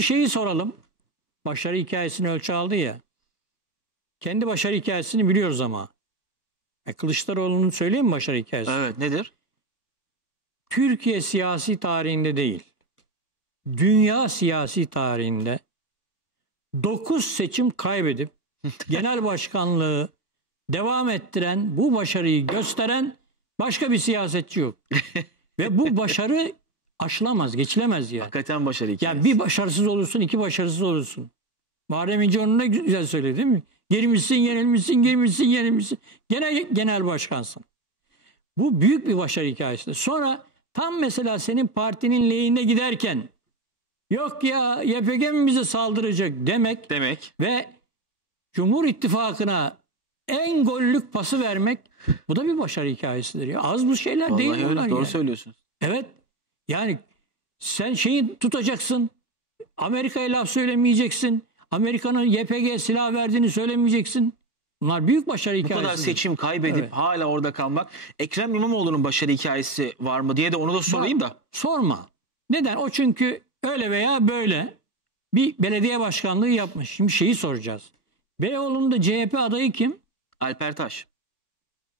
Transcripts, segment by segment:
Şeyi soralım. Başarı hikayesini ölçü aldı ya. Kendi başarı hikayesini biliyoruz ama. E Kılıçdaroğlu'nun söyleyeyim mi başarı hikayesi? Evet nedir? Türkiye siyasi tarihinde değil, dünya siyasi tarihinde 9 seçim kaybedip genel başkanlığı devam ettiren, bu başarıyı gösteren başka bir siyasetçi yok. Ve bu başarı aşılamaz, geçilemez yani. Hakikaten başarı hikayesi. Yani bir başarısız olursun, iki başarısız olursun. Muharrem İnce onu ne güzel söyledi değil mi? Girmişsin, yenilmişsin, girmişsin, yenilmişsin. Gene genel başkansın. Bu büyük bir başarı hikayesi. Sonra tam mesela senin partinin lehine giderken yok ya YPG mi bize saldıracak demek Demek ve Cumhur İttifakı'na en gollük pası vermek bu da bir başarı hikayesidir ya. Az bu şeyler vallahi değil öyle bunlar doğru ya. söylüyorsunuz. Evet. Yani sen şeyi tutacaksın. Amerika'ya laf söylemeyeceksin. Amerika'nın YPG silah verdiğini söylemeyeceksin. Bunlar büyük başarı Bu hikayesi. kadar seçim kaybedip Evet. hala orada kalmak. Ekrem İmamoğlu'nun başarı hikayesi var mı diye de onu da sorayım da. Sorma. Neden? O çünkü öyle veya böyle bir belediye başkanlığı yapmış. Şimdi şeyi soracağız. Beyoğlu'nda CHP adayı kim? Alper Taş.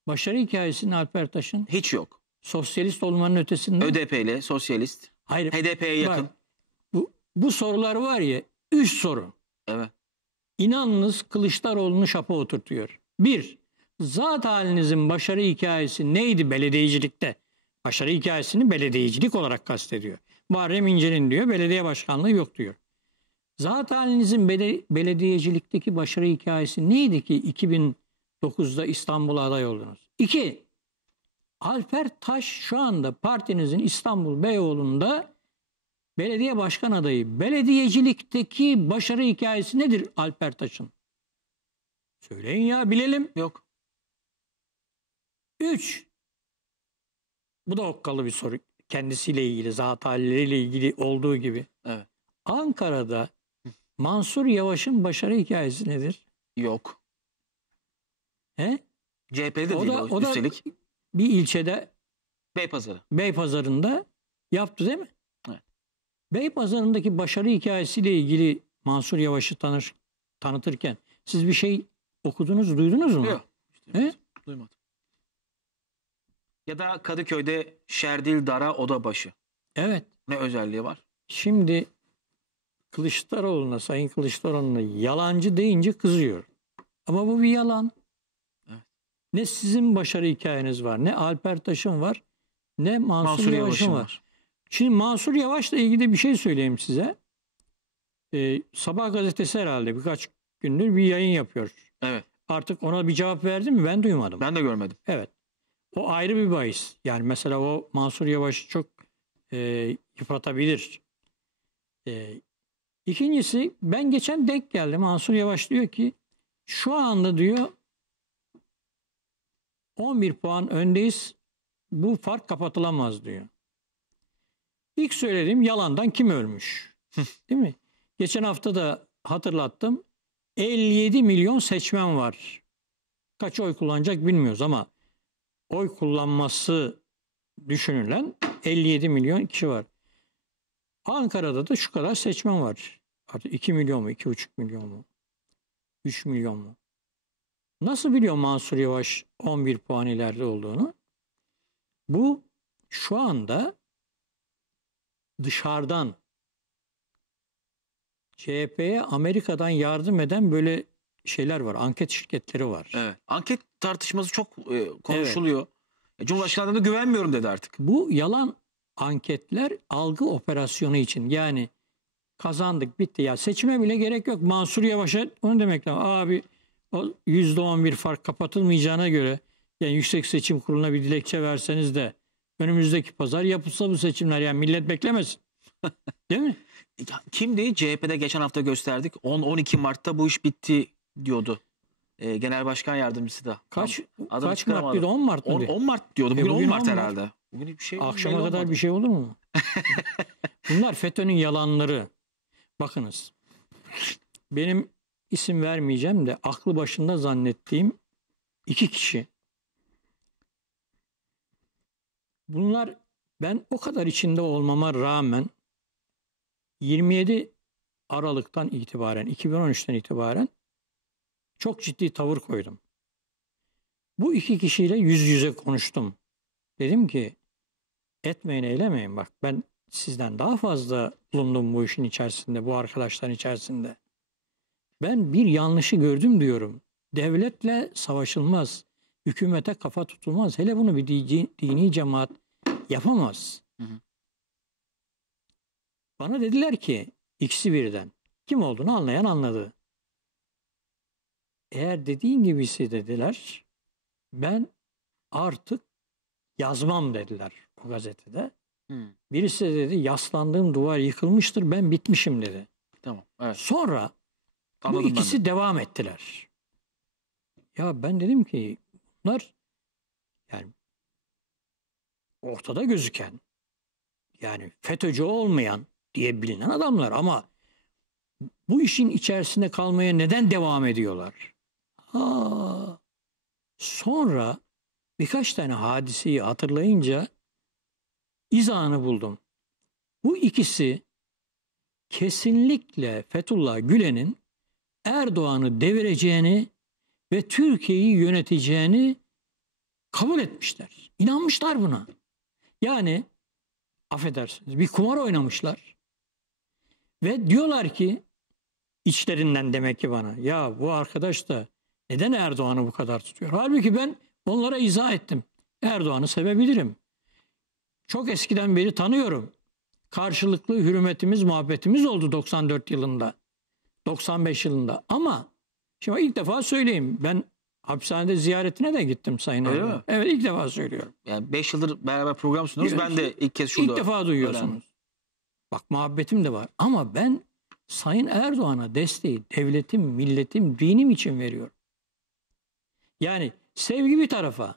Başarı hikayesinin Alper Taş'ın Hiç yok. Sosyalist olmanın ötesinde. ÖDP'li, sosyalist, Hayır. HDP'ye yakın. Bak, bu, bu sorular var ya. Üç soru. Evet. İnanınız Kılıçdaroğlu'nu şapa oturtuyor. Bir, zat halinizin başarı hikayesi neydi belediyecilikte? Başarı hikayesini belediyecilik olarak kastediyor. Muharrem İnce'nin diyor belediye başkanlığı yok diyor. Zat halinizin bele- belediyecilikteki başarı hikayesi neydi ki 2009'da İstanbul'a aday oldunuz? İki, Alper Taş şu anda partinizin İstanbul Beyoğlu'nda belediye başkan adayı. Belediyecilikteki başarı hikayesi nedir Alper Taş'ın? Söyleyin ya bilelim. Yok. Üç. Bu da okkalı bir soru. Kendisiyle ilgili, zat halleriyle ilgili olduğu gibi. Evet. Ankara'da Mansur Yavaş'ın başarı hikayesi nedir? Yok. He? CHP'de de O değil da- o, o da- üstelik. Bir ilçede Beypazarı. Beypazarı'nda yaptı değil mi? Evet. Beypazarı'ndaki başarı hikayesiyle ilgili Mansur Yavaş'ı tanır, tanıtırken siz bir şey okudunuz, duydunuz mu? Yok. He? Duymadım. Ya da Kadıköy'de Şerdil Dara Odabaşı. Evet. Ne özelliği var? Şimdi Kılıçdaroğlu'na, Sayın Kılıçdaroğlu'na yalancı deyince kızıyor. Ama bu bir yalan. Ne sizin başarı hikayeniz var, ne Alper Taş'ın var, ne Mansur, Mansur Yavaş'ın var. var. Şimdi Mansur Yavaş'la ilgili bir şey söyleyeyim size. Ee, Sabah gazetesi herhalde birkaç gündür bir yayın yapıyor. Evet. Artık ona bir cevap verdi mi? Ben duymadım. Ben de görmedim. Evet. O ayrı bir bahis. Yani mesela o Mansur Yavaş'ı çok e, yıpratabilir. E, ikincisi ben geçen denk geldim. Mansur Yavaş diyor ki şu anda diyor 11 puan öndeyiz. Bu fark kapatılamaz diyor. İlk söylediğim yalandan kim ölmüş? Değil mi? Geçen hafta da hatırlattım. 57 milyon seçmen var. Kaç oy kullanacak bilmiyoruz ama oy kullanması düşünülen 57 milyon kişi var. Ankara'da da şu kadar seçmen var. Artık 2 milyon mu, 2,5 milyon mu? 3 milyon mu? Nasıl biliyor Mansur Yavaş 11 puan ileride olduğunu? Bu şu anda dışarıdan CHP'ye Amerika'dan yardım eden böyle şeyler var. Anket şirketleri var. Evet. Anket tartışması çok e, konuşuluyor. E, Cumhurbaşkanlığına güvenmiyorum dedi artık. Bu yalan anketler algı operasyonu için yani kazandık bitti ya seçime bile gerek yok. Mansur Yavaş'a onu demek lazım. Abi %11 fark kapatılmayacağına göre yani Yüksek Seçim Kurulu'na bir dilekçe verseniz de önümüzdeki pazar yapılsa bu seçimler yani millet beklemesin. Değil mi? Kimdi? CHP'de geçen hafta gösterdik. 10-12 Mart'ta bu iş bitti diyordu. E, Genel Başkan Yardımcısı da. Kaç Adını kaç. Mart diyordu? 10 Mart mı? 10, diyor? 10 Mart diyordu. E, Bugün, bugün 10 Mart 10 Mart. herhalde. Bugün bir şey Akşama kadar olmadı. bir şey olur mu? Bunlar FETÖ'nün yalanları. Bakınız. Benim isim vermeyeceğim de aklı başında zannettiğim iki kişi. Bunlar ben o kadar içinde olmama rağmen 27 Aralık'tan itibaren, 2013'ten itibaren çok ciddi tavır koydum. Bu iki kişiyle yüz yüze konuştum. Dedim ki etmeyin eylemeyin bak ben sizden daha fazla bulundum bu işin içerisinde, bu arkadaşların içerisinde. Ben bir yanlışı gördüm diyorum. Devletle savaşılmaz. Hükümete kafa tutulmaz. Hele bunu bir dini, cemaat yapamaz. Hı hı. Bana dediler ki ikisi birden. Kim olduğunu anlayan anladı. Eğer dediğin gibisi dediler ben artık yazmam dediler o gazetede. Hı. Birisi de dedi yaslandığım duvar yıkılmıştır ben bitmişim dedi. Tamam. Evet. Sonra Anladım bu ben de. ikisi devam ettiler. Ya ben dedim ki bunlar yani ortada gözüken yani FETÖ'cü olmayan diye bilinen adamlar ama bu işin içerisinde kalmaya neden devam ediyorlar? Ha, sonra birkaç tane hadiseyi hatırlayınca izahını buldum. Bu ikisi kesinlikle Fethullah Gülen'in Erdoğan'ı devireceğini ve Türkiye'yi yöneteceğini kabul etmişler. İnanmışlar buna. Yani affedersiniz bir kumar oynamışlar. Ve diyorlar ki içlerinden demek ki bana ya bu arkadaş da neden Erdoğan'ı bu kadar tutuyor? Halbuki ben onlara izah ettim. Erdoğan'ı sevebilirim. Çok eskiden beri tanıyorum. Karşılıklı hürmetimiz, muhabbetimiz oldu 94 yılında. 95 yılında. Ama şimdi ilk defa söyleyeyim. Ben hapishanede ziyaretine de gittim Sayın Öyle mi? Evet ilk defa söylüyorum. Yani 5 yıldır beraber program sunuyoruz. Ben de ilk kez şurada İlk defa duyuyorsunuz. öğrendim. Bak muhabbetim de var. Ama ben Sayın Erdoğan'a desteği devletim, milletim, dinim için veriyorum. Yani sevgi bir tarafa.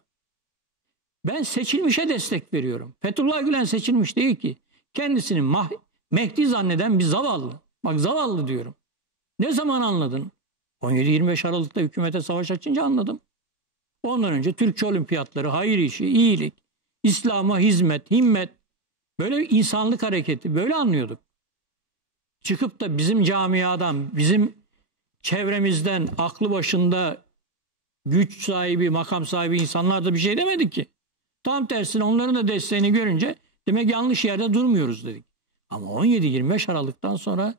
Ben seçilmişe destek veriyorum. Fethullah Gülen seçilmiş değil ki. Kendisini mah- Mehdi zanneden bir zavallı. Bak zavallı diyorum. Ne zaman anladın? 17-25 Aralık'ta hükümete savaş açınca anladım. Ondan önce Türkçe olimpiyatları, hayır işi, iyilik, İslam'a hizmet, himmet, böyle insanlık hareketi böyle anlıyorduk. Çıkıp da bizim camiadan, bizim çevremizden, aklı başında güç sahibi, makam sahibi insanlar da bir şey demedik ki. Tam tersine onların da desteğini görünce demek yanlış yerde durmuyoruz dedik. Ama 17-25 Aralık'tan sonra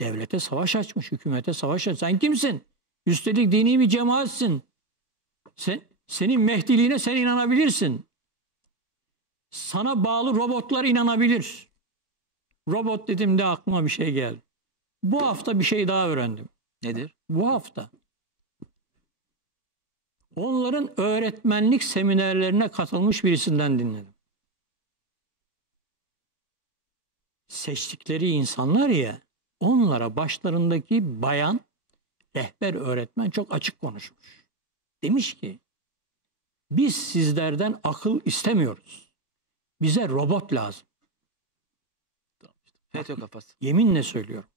devlete savaş açmış, hükümete savaş açmış. Sen kimsin? Üstelik dini bir cemaatsin. Sen, senin Mehdiliğine sen inanabilirsin. Sana bağlı robotlar inanabilir. Robot dedim de aklıma bir şey geldi. Bu hafta bir şey daha öğrendim. Nedir? Bu hafta. Onların öğretmenlik seminerlerine katılmış birisinden dinledim. Seçtikleri insanlar ya, onlara başlarındaki bayan, rehber öğretmen çok açık konuşmuş. Demiş ki, biz sizlerden akıl istemiyoruz. Bize robot lazım. FETÖ kafası. Yeminle söylüyorum.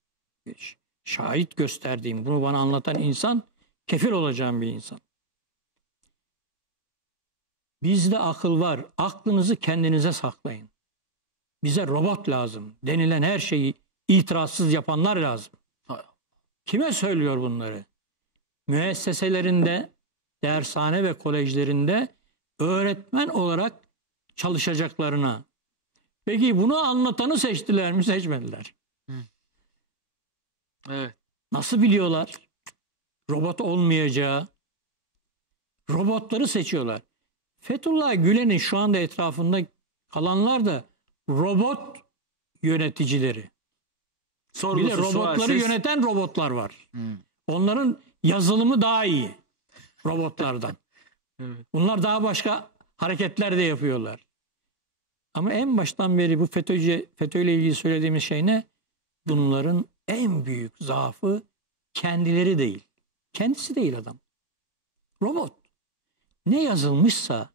Şahit gösterdiğim, bunu bana anlatan insan, kefil olacağım bir insan. Bizde akıl var. Aklınızı kendinize saklayın. Bize robot lazım. Denilen her şeyi itirazsız yapanlar lazım. Kime söylüyor bunları? Müesseselerinde, dershane ve kolejlerinde öğretmen olarak çalışacaklarına. Peki bunu anlatanı seçtiler mi, seçmediler? Evet. Nasıl biliyorlar? Robot olmayacağı. Robotları seçiyorlar. Fethullah Gülen'in şu anda etrafında kalanlar da robot yöneticileri. Bir de robotları sualsiz. yöneten robotlar var. Hmm. Onların yazılımı daha iyi robotlardan. Evet. Bunlar daha başka hareketler de yapıyorlar. Ama en baştan beri bu FETÖ'cü, FETÖ ile ilgili söylediğimiz şey ne? Bunların en büyük zaafı kendileri değil. Kendisi değil adam. Robot. Ne yazılmışsa,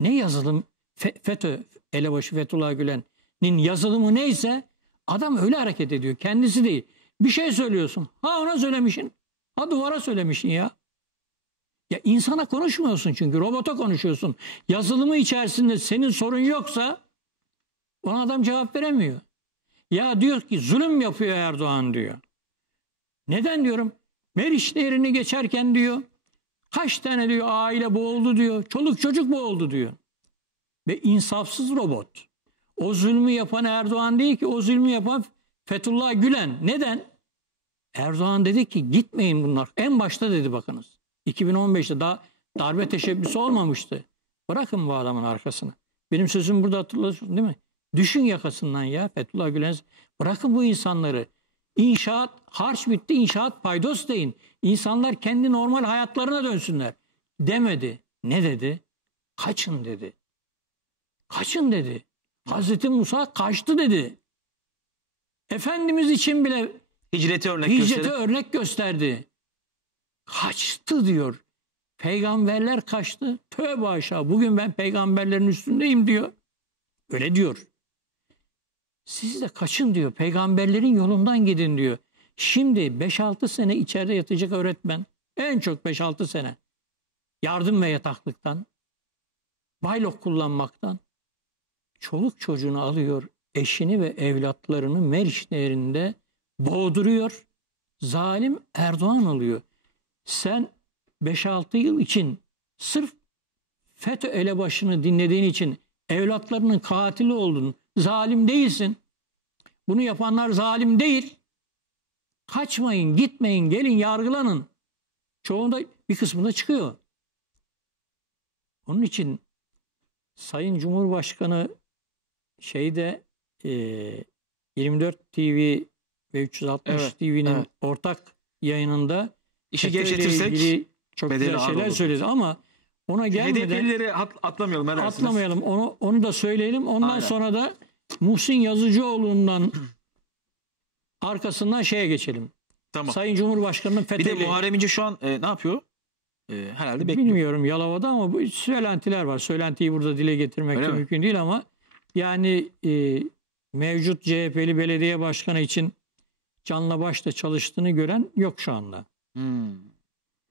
ne yazılım Fe- FETÖ, elebaşı Fethullah Gülen'in yazılımı neyse adam öyle hareket ediyor. Kendisi değil. Bir şey söylüyorsun. Ha ona söylemişsin. Ha duvara söylemişsin ya. Ya insana konuşmuyorsun çünkü robota konuşuyorsun. Yazılımı içerisinde senin sorun yoksa ona adam cevap veremiyor. Ya diyor ki zulüm yapıyor Erdoğan diyor. Neden diyorum? Meriç Nehri'ni geçerken diyor kaç tane diyor aile boğuldu diyor. Çoluk çocuk boğuldu diyor. Ve insafsız robot. O zulmü yapan Erdoğan değil ki o zulmü yapan Fethullah Gülen. Neden? Erdoğan dedi ki gitmeyin bunlar. En başta dedi bakınız. 2015'te daha darbe teşebbüsü olmamıştı. Bırakın bu adamın arkasını. Benim sözüm burada hatırlıyorsun değil mi? Düşün yakasından ya Fethullah Gülen. Bırakın bu insanları. İnşaat harç bitti inşaat paydos deyin. İnsanlar kendi normal hayatlarına dönsünler. Demedi. Ne dedi? Kaçın dedi. Kaçın dedi. Hazreti Musa kaçtı dedi. Efendimiz için bile Hicreti örnek hicrete gösterip örnek gösterdi. Kaçtı diyor. Peygamberler kaçtı. Tövbe aşağı. Bugün ben peygamberlerin üstündeyim diyor. Öyle diyor. Siz de kaçın diyor. Peygamberlerin yolundan gidin diyor. Şimdi 5-6 sene içeride yatacak öğretmen. En çok 5-6 sene. Yardım ve yataklıktan. Baylok kullanmaktan. Çoluk çocuğunu alıyor. Eşini ve evlatlarını Meriç Nehri'nde boğduruyor. Zalim Erdoğan oluyor. Sen 5-6 yıl için sırf FETÖ elebaşını dinlediğin için evlatlarının katili oldun. Zalim değilsin. Bunu yapanlar zalim değil. Kaçmayın, gitmeyin, gelin yargılanın. Çoğunda bir kısmında çıkıyor. Onun için Sayın Cumhurbaşkanı şeyde e, 24 TV ve 360 Evet, TV'nin evet. ortak yayınında işi gevşetirsek çok güzel şeyler söyledi ama ona gelmeden HDP'lileri at- atlamayalım ne dersiniz? atlamayalım onu onu da söyleyelim. Ondan Aynen. sonra da Muhsin Yazıcıoğlu'ndan arkasından şeye geçelim. Tamam. Sayın Cumhurbaşkanı'nın Bir de FETÖ'yle Muharrem İnce şu an e, ne yapıyor? E, herhalde bekliyor. bilmiyorum Yalova'da ama bu söylentiler var. Söylentiyi burada dile getirmek Öyle de mi? mümkün değil ama yani e, mevcut CHP'li belediye başkanı için canla başla çalıştığını gören yok şu anda. Hmm.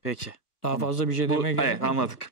Peki. Daha fazla bir şey Bu, demeye gerek evet, yok. anladık.